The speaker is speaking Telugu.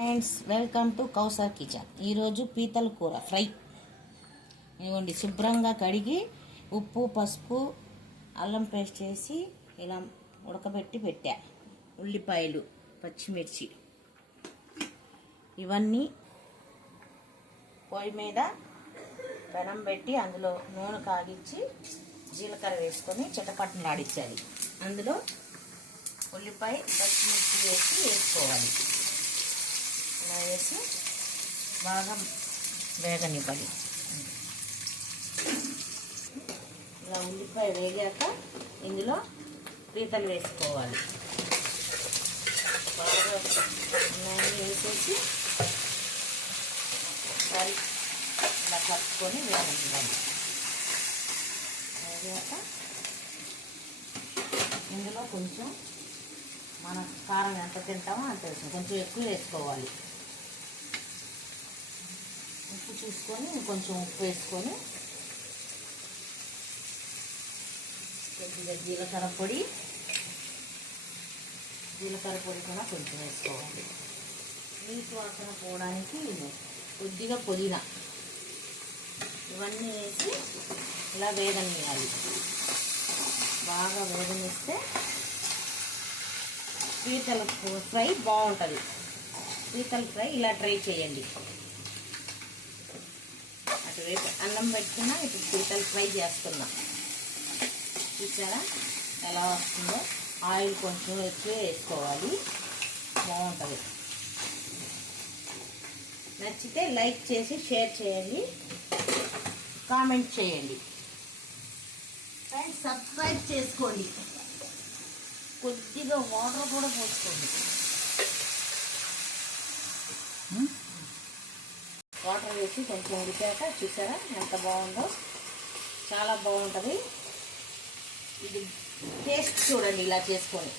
Friends, welcome to Kausar kitchen. ఈరోజు పీతల కూర ఫ్రై. ఇవ్వండి, శుభ్రంగా కడిగి ఉప్పు పసుపు అల్లం పేస్ట్ చేసి ఇలా ఉడకబెట్టి పెట్టా. ఉల్లిపాయలు పచ్చిమిర్చి ఇవన్నీ పొయ్యి మీద పెనం పెట్టి అందులో నూనె కాగించి జీలకర్ర వేసుకొని చిటపటలాడించాలి. అందులో ఉల్లిపాయ పచ్చిమిర్చి వేసుకోవాలి. ఇలా వేసి బాగా వేగనివ్వాలి. ఇలా ఉల్లిపాయ వేగాక ఇందులో పీతలు వేసుకోవాలి. బాగా వేసేసి ఒకసారి ఇలా కలుపుకొని వేగనివ్వాలి. వేగాక ఇందులో కొంచెం మన కారం ఎంత తింటామో అంత వేసుకోవాలి. కొంచెం ఎక్కువ వేసుకోవాలి. ఉప్పు చూసుకొని కొంచెం ఉప్పు వేసుకొని కొద్దిగా జీలకర్ర పొడి కూడా కొంచెం వేసుకోవాలి. నీటి వాసన పోవడానికి కొద్దిగా పుదీనా ఇవన్నీ వేసి ఇలా వేగనియాలి. బాగా వేగనిస్తే పీతల ఫ్రై బాగుంటుంది. పీతల ఫ్రై ఇలా ట్రై చేయండి. అటువైపు అన్నం పెట్టుకున్నా, ఇప్పుడు పీతల ఫ్రై చేస్తున్నా. చూసారా ఎలా వస్తుందో? ఆయిల్ కొంచెం ఎక్కువ వేసుకోవాలి, బాగుంటుంది. నచ్చితే లైక్ చేసి షేర్ చేయండి, కామెంట్ చేయండి. ఫ్రెండ్స్, సబ్స్క్రైబ్ చేసుకోండి. కొద్దిగా వాటర్ కూడా పోసుకోండి. వాటర్ వేసి కొంచెం ఉడికాక చూసారా ఎంత బాగుందో? చాలా బాగుంటుంది. ఇది టేస్ట్ చూడండి ఇలా చేసుకొని.